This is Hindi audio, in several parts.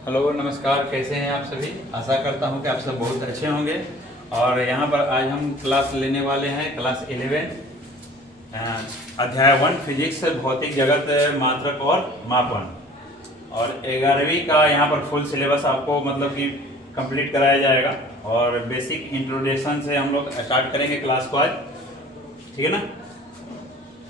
हेलो नमस्कार, कैसे हैं आप सभी। आशा करता हूं कि आप सब बहुत अच्छे होंगे। और यहां पर आज हम क्लास लेने वाले हैं क्लास 11 अध्याय 1 फिजिक्स भौतिक जगत मात्रक और मापन। और 11वीं का यहां पर फुल सिलेबस आपको मतलब कि कंप्लीट कराया जाएगा। और बेसिक इंट्रोडक्शन से हम लोग स्टार्ट करेंगे क्लास को आज, ठीक है ना।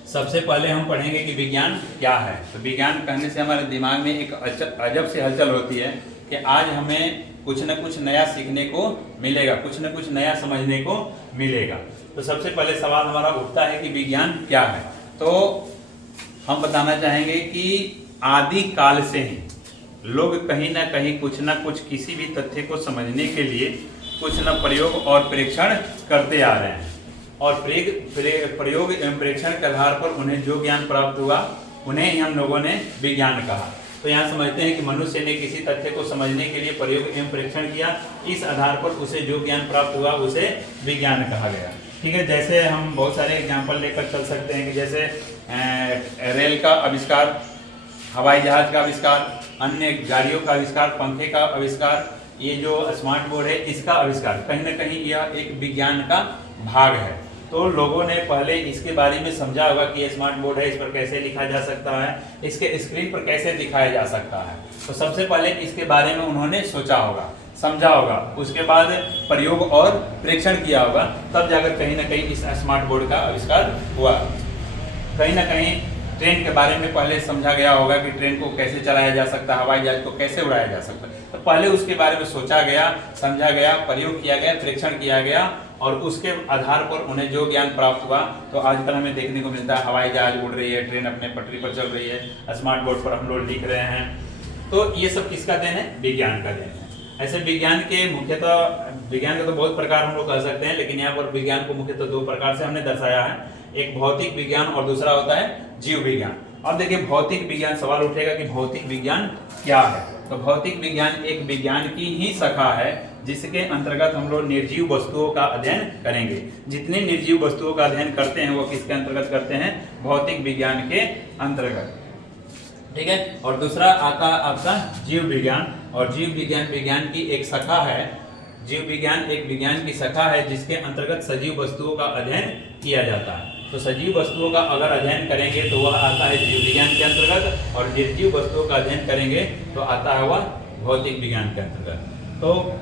सबसे पहले हम पढ़ेंगे कि विज्ञान क्या है। तो विज्ञान कहने से हमारे दिमाग में एक अजब सी हलचल होती है कि आज हमें कुछ न कुछ नया सीखने को मिलेगा, कुछ न कुछ नया समझने को मिलेगा। तो सबसे पहले सवाल हमारा उठता है कि विज्ञान क्या है। तो हम बताना चाहेंगे कि आदि काल से ही लोग कहीं ना कहीं कुछ ना कुछ किसी भी तथ्य को समझने के लिए कुछ न प्रयोग और परीक्षण करते आ रहे हैं। और प्रयोग एवं परीक्षण के आधार पर उन्हें जो ज्ञान प्राप्त हुआ उन्हें ही हम लोगों ने विज्ञान कहा। तो यहाँ समझते हैं कि मनुष्य ने किसी तथ्य को समझने के लिए प्रयोग एवं परीक्षण किया, इस आधार पर उसे जो ज्ञान प्राप्त हुआ उसे विज्ञान कहा गया। ठीक है, जैसे हम बहुत सारे एग्जाम्पल लेकर चल सकते हैं कि जैसे रेल का आविष्कार, हवाई जहाज का आविष्कार, अन्य गाड़ियों का आविष्कार, पंखे का आविष्कार, ये जो स्मार्ट बोर्ड है इसका आविष्कार, कहीं ना कहीं यह एक विज्ञान का भाग है। तो लोगों ने पहले इसके बारे में समझा होगा कि ये स्मार्ट बोर्ड है, इस पर कैसे लिखा जा सकता है, इसके स्क्रीन पर कैसे दिखाया जा सकता है। तो सबसे पहले इसके बारे में उन्होंने सोचा होगा, समझा होगा, उसके बाद प्रयोग और परीक्षण किया होगा, तब जाकर कहीं ना कहीं इस स्मार्ट बोर्ड का आविष्कार हुआ। कहीं ना कहीं ट्रेन के बारे में पहले समझा गया होगा कि ट्रेन को कैसे चलाया जा सकता है, हवाई जहाज को कैसे उड़ाया जा सकता है। तो पहले उसके बारे में सोचा गया, समझा गया, प्रयोग किया गया, परीक्षण किया गया, और उसके आधार पर उन्हें जो ज्ञान प्राप्त हुआ। तो आजकल हमें देखने को मिलता है हवाई जहाज उड़ रही है, ट्रेन अपने पटरी पर चल रही है, स्मार्ट बोर्ड पर हम लोग लिख रहे हैं। तो ये सब किसका देन है? विज्ञान का देन है। ऐसे विज्ञान के मुख्यतः, विज्ञान का तो बहुत प्रकार हम लोग कह सकते हैं, लेकिन यहाँ पर विज्ञान को मुख्यतः दो प्रकार से हमने दर्शाया है, एक भौतिक विज्ञान और दूसरा होता है जीव विज्ञान। अब देखिए भौतिक विज्ञान, सवाल उठेगा कि भौतिक विज्ञान क्या है। तो भौतिक विज्ञान एक विज्ञान की ही शाखा है जिसके अंतर्गत हम लोग निर्जीव वस्तुओं का अध्ययन करेंगे। जितनी निर्जीव वस्तुओं का अध्ययन करते हैं वो किसके अंतर्गत करते हैं? भौतिक विज्ञान के अंतर्गत, ठीक है। और दूसरा आता आपका जीव विज्ञान, और जीव विज्ञान विज्ञान की एक शाखा है। जीव विज्ञान एक विज्ञान की शाखा है जिसके अंतर्गत सजीव वस्तुओं का अध्ययन किया जाता है। तो सजीव वस्तुओं का अगर अध्ययन करेंगे तो वह आता है जीव विज्ञान के अंतर्गत, और निर्जीव वस्तुओं का अध्ययन करेंगे तो आता है वह भौतिक विज्ञान के अंतर्गत। तो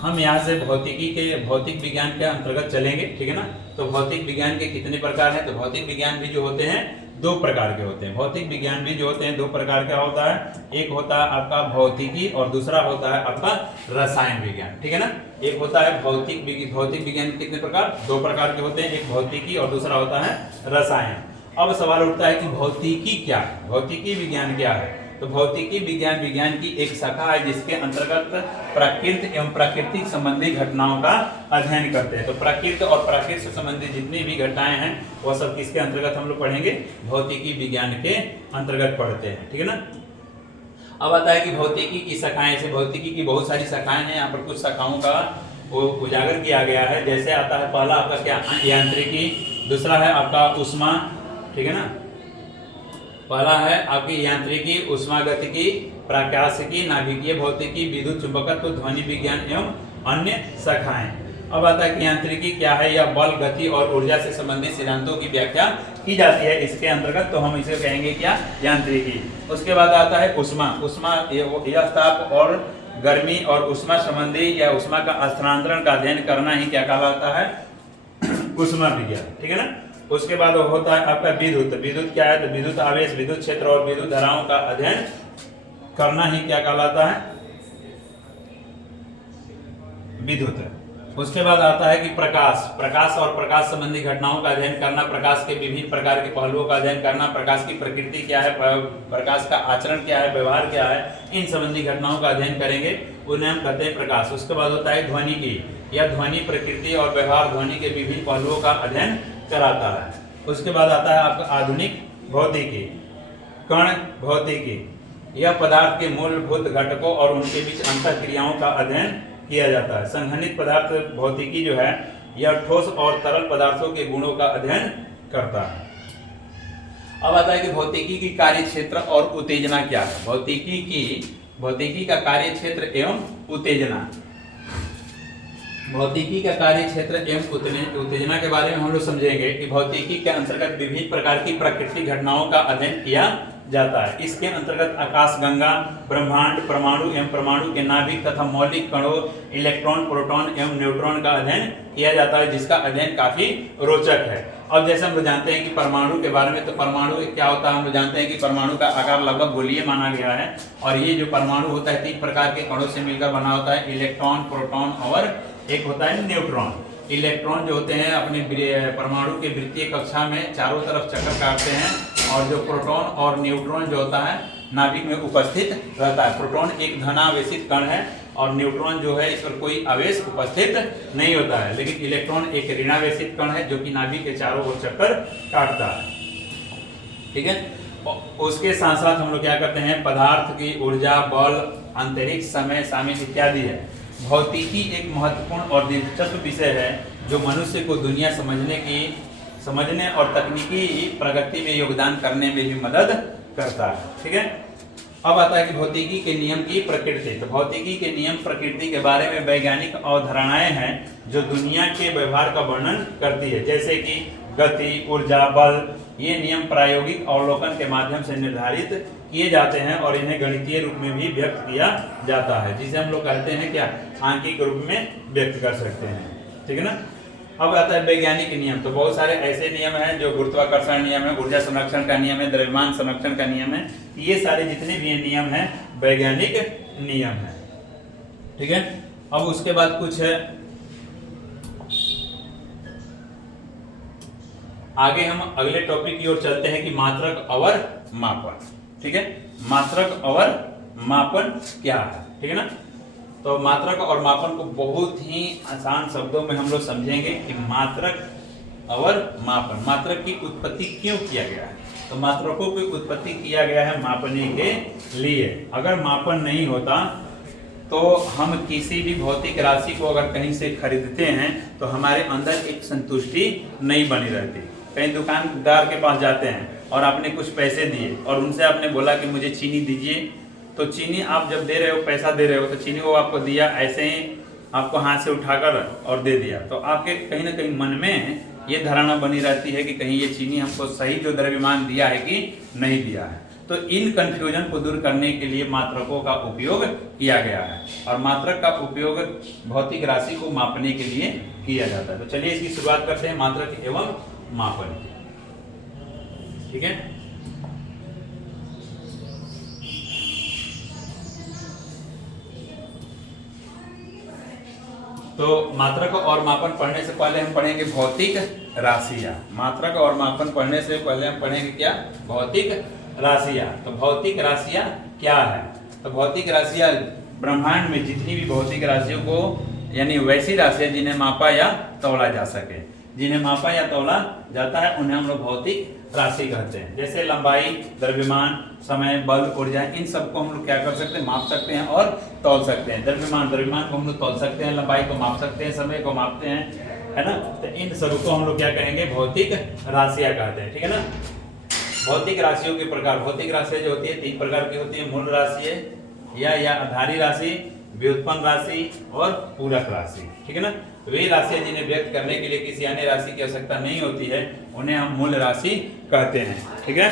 हम यहाँ से भौतिक विज्ञान के अंतर्गत चलेंगे, ठीक है ना। तो भौतिक विज्ञान के कितने प्रकार हैं? तो भौतिक विज्ञान भी जो होते हैं दो प्रकार के होते हैं। भौतिक विज्ञान भी जो होते हैं दो प्रकार का होता है, एक होता है आपका भौतिकी और दूसरा होता है आपका रसायन विज्ञान, ठीक है ना। एक होता है भौतिक विज्ञान कितने प्रकार? दो प्रकार के होते हैं, एक भौतिकी और दूसरा होता है रसायन। अब सवाल उठता है कि भौतिकी क्या है, भौतिकी विज्ञान क्या है। तो भौतिकी विज्ञान की एक शाखा है जिसके अंतर्गत प्रकृति एवं प्राकृतिक संबंधी घटनाओं का अध्ययन करते हैं। तो प्रकृति और प्राकृतिक से संबंधित जितनी भी घटनाएं हैं वह सब किसके अंतर्गत हम लोग पढ़ेंगे? भौतिकी विज्ञान के अंतर्गत पढ़ते हैं, ठीक है ना। अब आता है कि भौतिकी की शाखाएं, ऐसे भौतिकी की बहुत सारी शाखाएं हैं। यहाँ पर कुछ शाखाओं का वो उजागर किया गया है। जैसे आता है पहला आपका क्या? यांत्रिकी, दूसरा है आपका ऊष्मा, ठीक है ना। पहला है आपकी यांत्रिकी, उष्मागतिकी, प्राकाशिकी, नाभिकीय भौतिकी, विद्युत चुंबकत्व, ध्वनि विज्ञान एवं अन्य शाखाएं। अब आता है कि यांत्रिकी क्या है? यह बल, गति और ऊर्जा से संबंधित सिद्धांतों की व्याख्या की जाती है इसके अंतर्गत, तो हम इसे कहेंगे क्या? यांत्रिकी। उसके बाद आता है ऊष्मा। ऊष्मा यह ताप और गर्मी और ऊष्मा संबंधी या ऊष्मा का स्थानांतरण का अध्ययन करना ही क्या कहलाता है? ऊष्मा विज्ञान, ठीक है ना। उसके बाद होता है आपका विद्युत। विद्युत क्या है? तो विद्युत आवेश, विद्युत क्षेत्र और विद्युत धाराओं का अध्ययन करना ही क्या कहलाता है? विद्युत। उसके बाद आता है कि प्रकाश और प्रकाश संबंधी घटनाओं का अध्ययन करना, प्रकाश के विभिन्न प्रकार के पहलुओं का अध्ययन करना, प्रकाश की प्रकृति क्या है, प्रकाश का आचरण क्या है, व्यवहार क्या है, इन संबंधी घटनाओं का अध्ययन करेंगे, उन्हें हम कहते हैं प्रकाश। उसके बाद होता है ध्वनिकी, यह ध्वनि, प्रकृति और व्यवहार, ध्वनि के विभिन्न पहलुओं का अध्ययन कराता है। उसके बाद आता है आपका आधुनिक भौतिकी, कण भौतिकी, यह पदार्थ के मूलभूत घटकों और उनके बीच अंतःक्रियाओं का अध्ययन किया जाता है। संघनित पदार्थ भौतिकी जो है यह ठोस और तरल पदार्थों के गुणों का अध्ययन करता है। अब आता है कि भौतिकी की कार्य क्षेत्र और उत्तेजना क्या है। भौतिकी की भौतिकी का कार्य क्षेत्र एवं उत्तेजना। भौतिकी का कार्य क्षेत्र एवं उत्तेजना के बारे में हम लोग समझेंगे कि भौतिकी के अंतर्गत विभिन्न प्रकार की प्राकृतिक घटनाओं का अध्ययन किया जाता है। इसके अंतर्गत आकाशगंगा, ब्रह्मांड, परमाणु एवं परमाणु के नाभिक तथा मौलिक कणों, इलेक्ट्रॉन, प्रोटॉन एवं न्यूट्रॉन का अध्ययन किया जाता है, जिसका अध्ययन काफी रोचक है। अब जैसे हम लोग जानते हैं कि परमाणु के बारे में, तो परमाणु क्या होता है, हम लोग जानते हैं कि परमाणु का आकार लगभग गोलीय माना गया है। और ये जो परमाणु होता है 3 प्रकार के कणों से मिलकर बना होता है, इलेक्ट्रॉन, प्रोटॉन और एक होता है न्यूट्रॉन। इलेक्ट्रॉन जो होते हैं अपने परमाणु के वृत्तीय कक्षा में चारों तरफ चक्कर काटते हैं, और जो प्रोटॉन और न्यूट्रॉन जो होता है नाभिक में उपस्थित रहता है। प्रोटॉन एक धनावेशित कण है और न्यूट्रॉन जो है इस पर कोई आवेश उपस्थित नहीं होता है, लेकिन इलेक्ट्रॉन एक ऋणावेशित कण है जो कि नाभिक के चारों ओर चक्कर काटता है। ठीक है, उसके साथ साथ हम लोग क्या करते हैं, पदार्थ की ऊर्जा, बल, अंतरिक्ष, समय शामिल इत्यादि है। भौतिकी एक महत्वपूर्ण और दिलचस्प विषय है जो मनुष्य को दुनिया समझने और तकनीकी प्रगति में योगदान करने में भी मदद करता है। ठीक है, अब आता है कि भौतिकी के नियम की प्रकृति। तो भौतिकी के नियम प्रकृति के बारे में वैज्ञानिक अवधारणाएं हैं जो दुनिया के व्यवहार का वर्णन करती है, जैसे कि गति, ऊर्जा, बल। ये नियम प्रायोगिक अवलोकन के माध्यम से निर्धारित किए जाते हैं और इन्हें गणितीय रूप में भी व्यक्त किया जाता है, जिसे हम लोग कहते हैं क्या, सांख्यिक रूप में व्यक्त कर सकते हैं। ठीक है ना। अब आता है वैज्ञानिक नियम। तो बहुत सारे ऐसे नियम हैं जो गुरुत्वाकर्षण नियम है, ऊर्जा संरक्षण का नियम है, द्रव्यमान संरक्षण का नियम है। ये सारे जितने भी नियम हैं वैज्ञानिक नियम है। ठीक है, अब उसके बाद कुछ है आगे हम अगले टॉपिक की ओर चलते हैं कि मात्रक और मापन। ठीक है, मात्रक और मापन क्या है। ठीक है ना। तो मात्रक और मापन को बहुत ही आसान शब्दों में हम लोग समझेंगे कि मात्रक और मापन, मात्रक की उत्पत्ति क्यों किया गया है। तो मात्रकों की उत्पत्ति किया गया है मापने के लिए। अगर मापन नहीं होता तो हम किसी भी भौतिक राशि को अगर कहीं से खरीदते हैं तो हमारे अंदर एक संतुष्टि नहीं बनी रहती। कहीं दुकानदार के पास जाते हैं और आपने कुछ पैसे दिए और उनसे आपने बोला कि मुझे चीनी दीजिए, तो चीनी आप जब दे रहे हो, पैसा दे रहे हो, तो चीनी वो आपको दिया ऐसे ही आपको हाथ से उठाकर और दे दिया, तो आपके कहीं ना कहीं मन में ये धारणा बनी रहती है कि कहीं ये चीनी हमको सही जो द्रव्यमान दिया है कि नहीं दिया है। तो इन कंफ्यूजन को दूर करने के लिए मात्रकों का उपयोग किया गया है और मात्रक का उपयोग भौतिक राशि को मापने के लिए किया जाता है। तो चलिए इसकी शुरुआत करते हैं, मात्रक एवं मापन। ठीक है, तो मात्रक और मापन पढ़ने से पहले हम पढ़ेंगे भौतिक राशियां। मात्रक और मापन पढ़ने से पहले हम पढ़ेंगे क्या, भौतिक राशियां। तो भौतिक राशियां क्या है। तो भौतिक राशियां ब्रह्मांड में जितनी भी भौतिक राशियों को, यानी वैसी राशियां जिन्हें मापा या तौला जा सके, जिन्हें मापा या तौला जाता है उन्हें हम लोग भौतिक राशि कहते हैं। जैसे लंबाई, द्रव्यमान, समय, बल, ऊर्जा, इन सबको हम लोग क्या कर सकते हैं, माप सकते हैं और तौल सकते हैं। द्रव्यमान को हम लोग तौल सकते हैं, लंबाई को माप सकते हैं, समय को मापते हैं, है ना। तो इन सब को हम लोग क्या कहेंगे, भौतिक राशियां कहते हैं। ठीक है ना। भौतिक राशियों के प्रकार, भौतिक राशियां जो होती है 3 प्रकार की होती है, मूल राशि या आधारी राशि, व्युत्पन्न राशि और पूरक राशि। ठीक है ना। वे राशियां जिन्हें व्यक्त करने के लिए किसी अन्य राशि की आवश्यकता नहीं होती है उन्हें हम मूल राशि कहते हैं। ठीक है,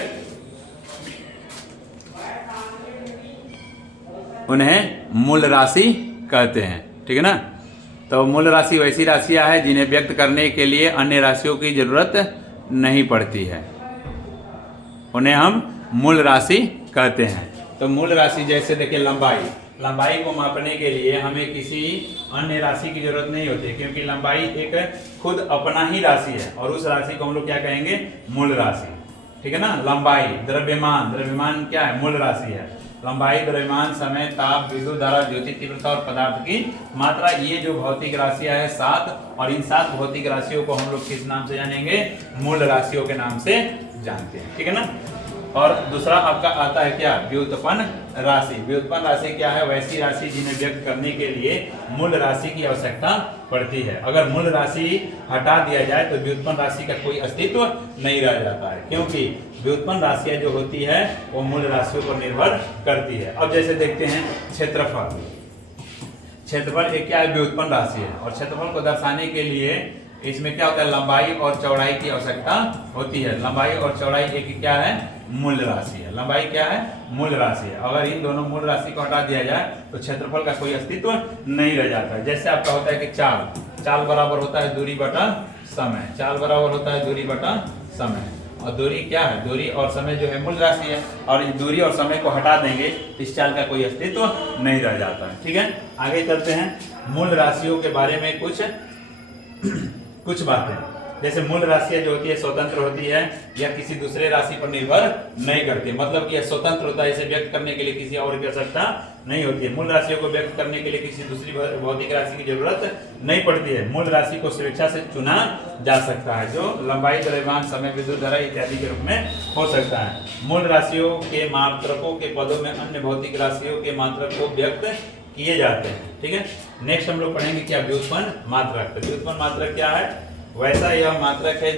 उन्हें मूल राशि कहते हैं। ठीक है ना। तो मूल राशि वैसी राशियां हैं जिन्हें व्यक्त करने के लिए अन्य राशियों की जरूरत नहीं पड़ती है, उन्हें हम मूल राशि कहते हैं। तो मूल राशि जैसे देखिए लंबाई को मापने के लिए हमें किसी अन्य राशि की जरूरत नहीं होती, क्योंकि लंबाई एक खुद अपना ही राशि है और उस राशि को हम लोग क्या कहेंगे, मूल राशि। ठीक है ना। लंबाई, द्रव्यमान क्या है, मूल राशि है। लंबाई, द्रव्यमान, समय, ताप, विद्युत धारा, ज्योति तीव्रता और पदार्थ की मात्रा, ये जो भौतिक राशियां है 7, और इन 7 भौतिक राशियों को हम लोग किस नाम से जानेंगे, मूल राशियों के नाम से जानते हैं। ठीक है ना। और दूसरा आपका आता है क्या, व्युत्पन्न राशि। व्युत्पन्न राशि क्या है, वैसी राशि जिन्हें व्यक्त करने के लिए मूल राशि की आवश्यकता पड़ती है। अगर मूल राशि हटा दिया जाए तो व्युत्पन्न राशि का कोई अस्तित्व नहीं रह जाता है, क्योंकि व्युत्पन्न राशियां जो होती है वो मूल राशियों पर निर्भर करती है। अब जैसे देखते हैं क्षेत्रफल। क्षेत्रफल एक क्या है, व्युत्पन्न राशि है, और क्षेत्रफल को दर्शाने के लिए इसमें क्या होता है, लंबाई और चौड़ाई की आवश्यकता होती है। लंबाई और चौड़ाई एक क्या है, मूल राशि है। लंबाई क्या है, मूल राशि है। अगर इन दोनों मूल राशि को हटा दिया जाए तो क्षेत्रफल का कोई अस्तित्व नहीं रह जाता है। जैसे आपका होता है कि चाल बराबर होता है दूरी बटा समय। चाल बराबर होता है दूरी बटा समय, और दूरी क्या है, दूरी और समय जो है मूल राशि है, और इस दूरी और समय को हटा देंगे तो इस चाल का कोई अस्तित्व नहीं रह जाता है। ठीक है, आगे चलते हैं। मूल राशियों के बारे में कुछ बातें। जैसे मूल राशियां जो होती है स्वतंत्र होती है या किसी दूसरे राशि पर निर्भर नहीं करती, मतलब कि यह स्वतंत्र होता है। इसे व्यक्त करने के लिए किसी और की आवश्यकता नहीं होती है। मूल राशियों को व्यक्त करने के लिए किसी दूसरी भौतिक राशि की जरूरत नहीं पड़ती है। मूल राशि को स्वेच्छा से चुना जा सकता है, जो लंबाई, द्रव्यमान, समय, विद्युत धारा इत्यादि के रूप में हो सकता है। मूल राशियों के मात्रकों के पदों में अन्य भौतिक राशियों के मात्रक को व्यक्त किए जाते हैं। ठीक है, नेक्स्ट हम लोग पढ़ेंगे क्या, व्युत्पन्न मात्रक। तो व्युत्पन्न मात्रक क्या है, वैसा यह मात्रक है,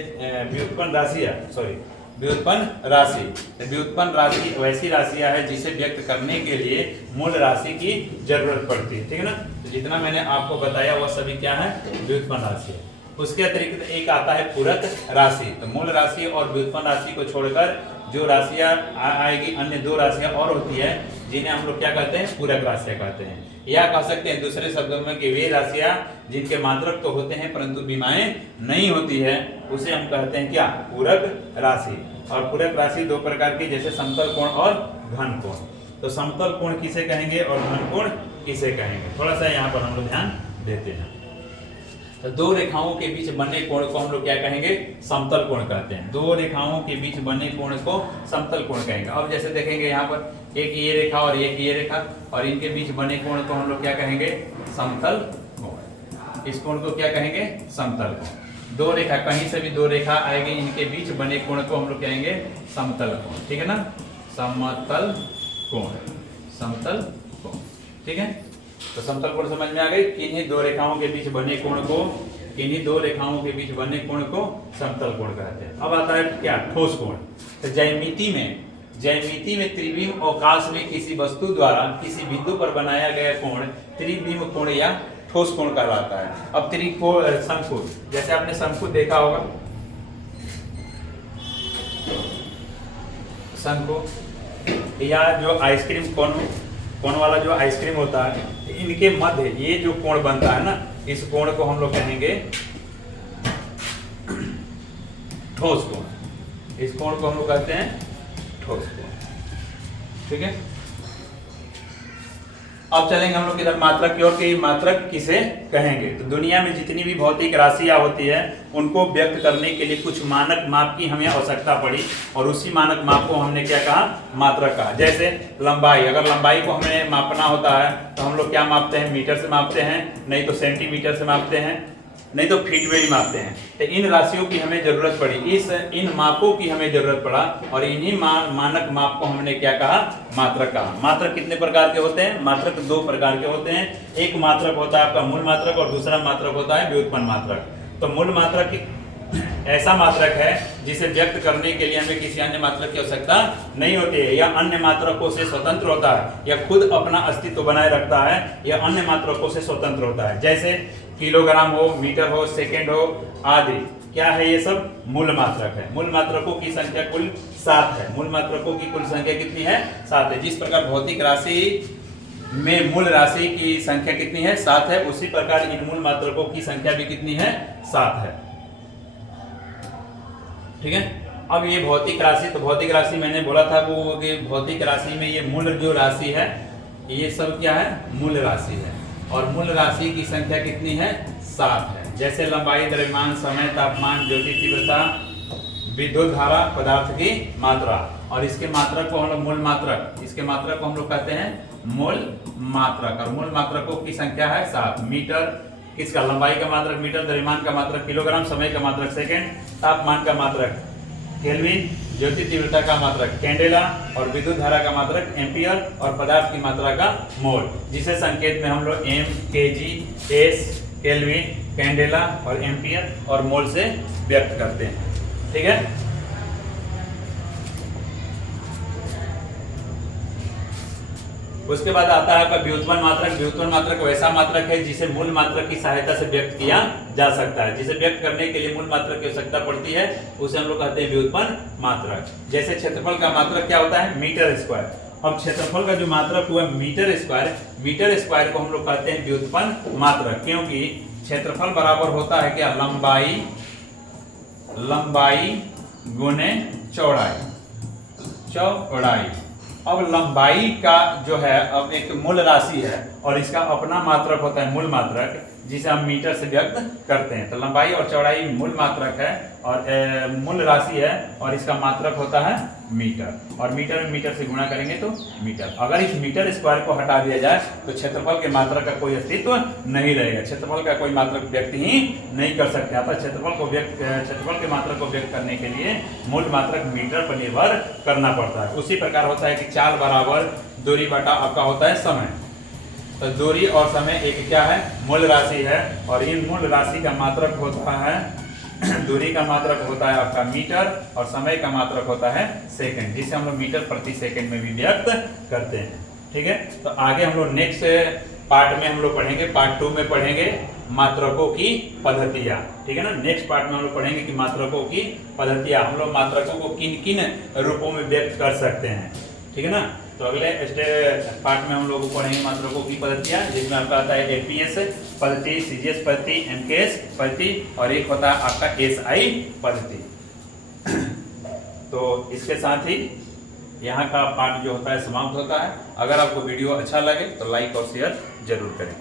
व्युत्पन्न राशि है, सॉरी व्युत्पन्न राशि। तो व्युत्पन्न राशि वैसी राशियां है जिसे व्यक्त करने के लिए मूल राशि की जरूरत पड़ती है। ठीक है ना, तो जितना मैंने आपको बताया वह सभी क्या है, व्युत्पन्न राशि है। उसके अतिरिक्त एक आता है पूरक राशि। तो मूल राशि और व्युत्पन्न राशि को छोड़कर जो राशियां आएगी, अन्य दो राशियां और होती है जिन्हें हम लोग क्या कहते हैं, पूरक राशियां कहते हैं। या कह सकते हैं दूसरे शब्दों में कि वे राशियां जिनके मात्रक तो होते हैं परंतु विमाएं नहीं होती है, उसे हम कहते हैं क्या, पूरक राशि। और पूरक राशि दो प्रकार की, जैसे समतल कोण और घन कोण। तो समतल कोण किसे कहेंगे और घन कोण किसे कहेंगे, थोड़ा सा यहाँ पर हम लोग ध्यान देते हैं। तो दो रेखाओं के बीच बने कोण को हम लोग क्या कहेंगे, समतल कोण कहते हैं। दो रेखाओं के बीच बने कोण को समतल कोण कहेंगे। अब जैसे देखेंगे यहाँ पर एक ये रेखा और एक ये रेखा, और इनके बीच बने कोण को हम लोग क्या कहेंगे, समतल कोण। इस कोण को क्या कहेंगे, समतल कोण। दो रेखा, कहीं से भी दो रेखा आएगी, इनके बीच बने कोण को हम लोग कहेंगे समतल कोण। ठीक है ना, समतल कोण, समतल कोण। ठीक है, तो समतल कोण समझ में आ गई। किन्हीं दो रेखाओं के बीच बने कोण को, किन्हीं दो रेखाओं के बीच बने कोण को समतल कोण कहते हैं। अब आता है क्या, ठोस कोण। तो ज्यामिति में त्रिविम अवकाश में किसी वस्तु द्वारा किसी बिंदु पर बनाया गया कोण त्रिविम कोण या ठोस कोण कहलाता है। अब त्रिकोण, शंकु, जैसे आपने शंकु देखा होगा, शंकु या जो आइसक्रीम कोण वाला जो आइसक्रीम होता है, इनके मध्य ये जो कोण बनता है ना, इस कोण को हम लोग कहेंगे ठोस कोण। इस कोण को हम लोग कहते हैं ठोस कोण। ठीक है, अब चलेंगे हम लोग इधर मात्रक की ओर, कि मात्रक किसे कहेंगे। तो दुनिया में जितनी भी भौतिक राशियां होती है उनको व्यक्त करने के लिए कुछ मानक माप की हमें आवश्यकता पड़ी, और उसी मानक माप को हमने क्या कहा, मात्रक कहा। जैसे लंबाई, अगर लंबाई को हमें मापना होता है तो हम लोग क्या मापते हैं, मीटर से मापते हैं, नहीं तो सेंटीमीटर से मापते हैं, नहीं तो फीट में भी मापते हैं। तो इन राशियों की हमें जरूरत पड़ी, इन मापों की हमें जरूरत पड़ा, और इन्हीं मानक माप को हमने क्या कहा, मात्रक कहा। मात्रक कितने प्रकार के होते हैं, मात्रक दो प्रकार के होते हैं। एक मात्रक होता है आपका मूल मात्रक, और दूसरा मात्रक होता है व्युत्पन्न मात्रक। तो मूल मात्रक ऐसा मात्रक है जिसे व्यक्त करने के लिए हमें किसी अन्य मात्रक की आवश्यकता नहीं होती है, या अन्य मात्रकों से स्वतंत्र होता है, या खुद अपना अस्तित्व बनाए रखता है, या अन्य मात्रकों से स्वतंत्र होता है। जैसे किलोग्राम हो, मीटर हो, सेकेंड हो आदि। क्या है ये सब, मूल मात्रक है। मूल मात्रकों की संख्या कुल 7 है। मूल मात्रकों की कुल संख्या कितनी है, 7 है। जिस प्रकार भौतिक राशि में मूल राशि की संख्या कितनी है, 7 है, उसी प्रकार इन मूल मात्रकों की संख्या भी कितनी है, 7 है। ठीक है, अब ये भौतिक राशि, तो भौतिक राशि मैंने बोला था वो कि भौतिक राशि में ये मूल जो राशि है, ये सब क्या है, मूल राशि है। और मूल राशि की संख्या कितनी है, 7 है। जैसे लंबाई, द्रव्यमान, समय, तापमान, ज्योति तीव्रता, विद्युत धारा, पदार्थ की मात्रा, और इसके मात्रक को हम लोग मूल मात्रक, इसके मात्रक को हम लोग कहते हैं मूल मात्रक। और मूल मात्रकों की संख्या है 7। मीटर किसका, लंबाई का मात्रक मीटर, द्रव्यमान का मात्रक किलोग्राम, समय का मात्रक सेकेंड, तापमान का मात्रक केल्विन, ज्योति तीव्रता का मात्रक कैंडेला और विद्युत धारा का मात्रक एम्पियर और पदार्थ की मात्रा का मोल, जिसे संकेत में हम लोग M, KG, S, kelvin, candela और एम्पियर और मोल से व्यक्त करते हैं। ठीक है। उसके बाद आता है आपका व्युत्पन्न मात्रक। व्युत्पन्न मात्रक वैसा मात्रक है जिसे मूल मात्रक की सहायता से व्यक्त किया जा सकता है। जिसे व्यक्त करने के लिए मूल मात्रक की आवश्यकता पड़ती है उसे हम लोग कहते हैं व्युत्पन्न मात्रक। जैसे क्षेत्रफल का मात्रक क्या होता है? Metre square. अब क्षेत्रफल का जो मात्रक हुआ मीटर स्क्वायर को हम लोग कहते हैं व्युत्पन्न मात्रक, क्योंकि क्षेत्रफल बराबर होता है क्या? लंबाई गुने चौड़ाई। अब लंबाई का जो है अब एक मूल राशि है और इसका अपना मात्रक होता है मूल मात्रक, जिसे हम मीटर से व्यक्त करते हैं। तो लंबाई और चौड़ाई मूल मात्रक है और मूल राशि है और इसका मात्रक होता है मीटर, और मीटर में मीटर से गुणा करेंगे तो मीटर। अगर इस मीटर स्क्वायर को हटा दिया जाए तो क्षेत्रफल के मात्रक का कोई अस्तित्व नहीं रहेगा। क्षेत्रफल का कोई मात्रक व्यक्त ही नहीं कर सकते। अतः क्षेत्रफल के मात्रक को व्यक्त करने के लिए मूल मात्रक मीटर पर निर्भर करना पड़ता है। उसी प्रकार होता है कि चाल बराबर दूरी बटा आपका होता है समय। तो दूरी और समय एक क्या है? मूल राशि है, और इन मूल राशि का मात्रक होता है दूरी का मात्रक होता है आपका मीटर और समय का मात्रक होता है सेकंड, जिसे हम लोग मीटर प्रति सेकंड में भी व्यक्त करते हैं। ठीक है। तो आगे हम लोग नेक्स्ट पार्ट में हम लोग पढ़ेंगे, पार्ट 2 में पढ़ेंगे मात्रकों की पद्धतियां। ठीक है ना। नेक्स्ट पार्ट में हम लोग पढ़ेंगे कि मात्रकों की पद्धतियां, हम लोग मात्रकों को किन किन रूपों में व्यक्त कर सकते हैं। ठीक है ना। तो अगले पार्ट में हम लोग पढ़ेंगे मात्रकों की पद्धतियां, जिसमें आपका आता है एपीएस पद्धति, सीजीएस पद्धति, एमकेएस पद्धति और एक होता है आपका एसआई पद्धति। तो इसके साथ ही यहाँ का पार्ट जो होता है समाप्त होता है। अगर आपको वीडियो अच्छा लगे तो लाइक और शेयर जरूर करें।